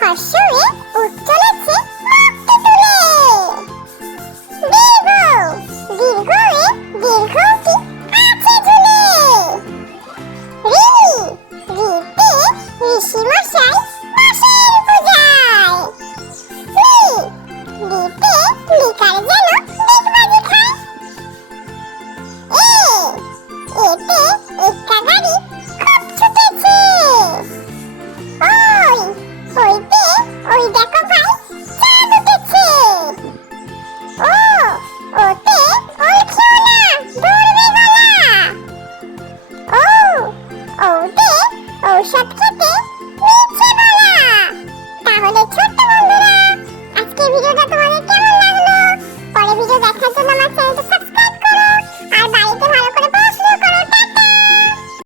হর্ষে উঠ চলেছে মুক্তি তুলে। দীর্ঘ দীর্ঘয়ে দীর্ঘটি আছে ঝুলে। ঋ ঋতে ঋষি মশাই বসেন পূজায়। রিতে লিকার যেন ডিগবাজি খায়। এতে একটা গাড়ি খুব ছুটেছে। ওইতে ওই দেখো ভাই চাঁদ উঠেছে। ওতে ওই খেও না ধরবে গলা। ওতে ঔষধ খেতে নিচে বলা। তাহলে ছোট্ট বন্ধুরা, আজকে ভিডিওটা তোমাদের কেমন